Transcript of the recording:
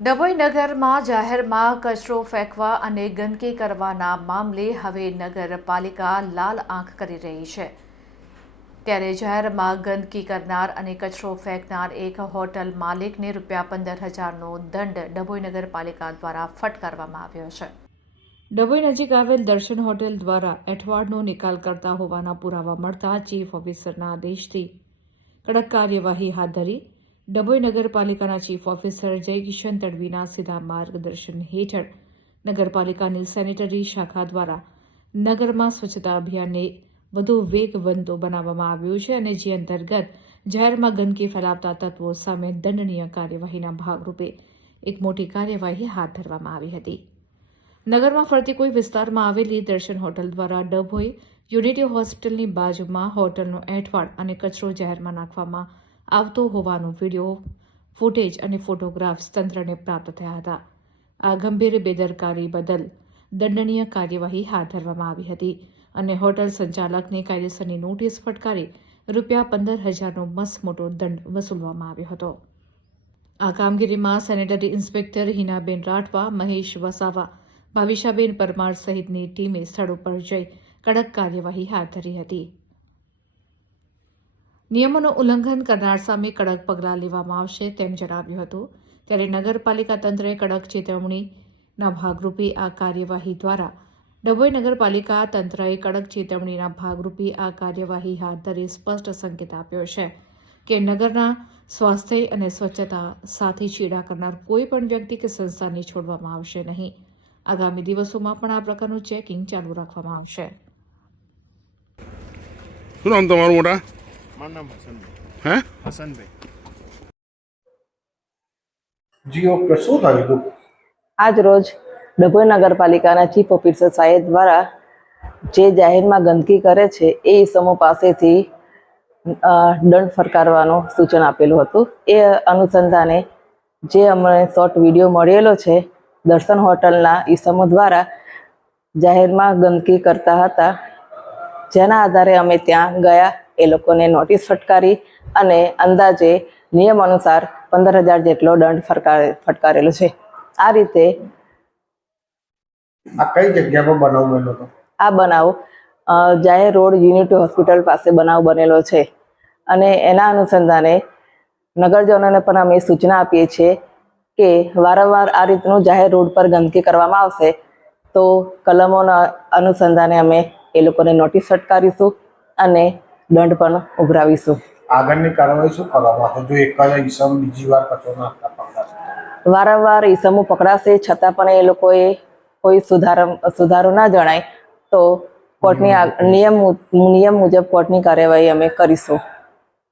ડભોઈ નગરમાં જાહેરમાં કચરો ફેંકવા અને ગંદકી કરવાના મામલે હવે નગરપાલિકા લાલ આંખ કરી રહી છે। ત્યારે જાહેરમાં ગંદકી કરનાર અને કચરો ફેંકનાર એક હોટલ માલિકને ₹15,000નો દંડ ડભોઈ નગરપાલિકા દ્વારા ફટકારવામાં આવ્યો છે। ડભોઈ નજીક આવેલ દર્શન હોટેલ દ્વારા એઠવાડનો નિકાલ કરતા હોવાના પુરાવા મળતા ચીફ ઓફિસરના આદેશથી કડક કાર્યવાહી હાથ ધરી ડભોઈ નગરપાલિકાના ચીફ ઓફિસર જયકિશન તડવીના સીધા માર્ગદર્શન હેઠળ નગરપાલિકાની સેનેટરી શાખા દ્વારા નગરમાં સ્વચ્છતા અભિયાનને વધુ વેગવંતો બનાવવામાં આવ્યું છે અને જે અંતર્ગત જાહેરમાં ગંદકી ફેલાવતા તત્વો સામે દંડનીય કાર્યવાહીના ભાગરૂપે એક મોટી કાર્યવાહી હાથ ધરવામાં આવી હતી। નગરમાં ફરતી કોઈ વિસ્તારમાં આવેલી દર્શન હોટલ દ્વારા ડભોઈ યુનિટી હોસ્પિટલની બાજુમાં હોટલનો એઠવાડ અને કચરો જાહેરમાં નાખવામાં આવતો હોવાનો વિડીયો ફૂટેજ અને ફોટોગ્રાફ્સ તંત્રને પ્રાપ્ત થયા હતા। આ ગંભીર બેદરકારી બદલ દંડનીય કાર્યવાહી હાથ ધરવામાં આવી હતી અને હોટલ સંચાલકને કાયદેસરની નોટિસ ફટકારી ₹15,000નો મસમોટો દંડ વસૂલવામાં આવ્યો હતો। આ કામગીરીમાં સેનેટરી ઇન્સ્પેક્ટર હિનાબેન રાઠવા, મહેશ વસાવા, ભાવિશાબેન પરમાર સહિતની ટીમે સ્થળ ઉપર જઈ કડક કાર્યવાહી હાથ ધરી હતી। નિયમોનું ઉલ્લંઘન કરનાર સામે કડક પગલાં લેવામાં આવશે તેમ જણાવ્યું હતું। ત્યારે નગરપાલિકા તંત્રએ કડક ચેતવણીના ભાગરૂપે આ કાર્યવાહી દ્વારા ડભોઈ નગરપાલિકા તંત્રએ કડક ચેતવણીના ભાગરૂપે આ કાર્યવાહી હાથ ધરી સ્પષ્ટ સંકેત આપ્યો છે કે નગરના સ્વાસ્થ્ય અને સ્વચ્છતા સાથે ચેડા કરનાર કોઈ પણ વ્યક્તિ કે સંસ્થાને છોડવામાં આવશે નહીં। આગામી દિવસોમાં પણ આ પ્રકારનું ચેકિંગ ચાલુ રાખવામાં આવશે। શું નામ તમારું મોટા? મારું નામ હસનભાઈ। હે? હસનભાઈ। જી ઓકે, શું થયું હતું? આજ રોજ ડભોઈ નગરપાલિકાના ચીફ ઓફિસર સાહેબ દ્વારા જે જાહેરમાં ગંદકી કરે છે એ ઇસમો પાસેથી દંડ ફટકારવાનું સૂચન આપેલું હતું। એ અનુસંધાને જે અમને શોર્ટ વિડીયો મળેલો છે દર્શન હોટલના ઇસમો દ્વારા જાહેરમાં ગંદકી કરતા હતા, જેના આધારે અમે ત્યાં ગયા, એ લોકોને નોટિસ ફટકારી અને અંદાજે નિયમ અનુસાર 15,000 જેટલો દંડ ફટકારેલો છે। આ રીતે આ કઈ જગ્યા પર બનાવ બન્યો હતો? આ બનાવ જાહેર રોડ યુનિટી હોસ્પિટલ પાસે બનાવ બનેલો છે અને એના અનુસંધાને નગરજનોને પણ અમે સૂચના આપીએ છીએ કે વારંવાર આ રીતનું જાહેર રોડ પર ગંદકી કરવામાં આવશે તો કલમોના અનુસંધાને અમે એ લોકોને નોટિસ ફટકારીશું અને દંડ પણ ઉઘરાવીશું। આગળની કાર્યવાહી શું કરવામાં આવશે જો એક જ ઈસમ બીજી વાર કચરો નાખતા પકડાશે? વારંવાર ઈસમો પકડાશે છતાં પણ એ લોકોએ કોઈ સુધારો ના જણાય તો કોર્ટની નિયમ મુજબ કોર્ટની કાર્યવાહી અમે કરીશું।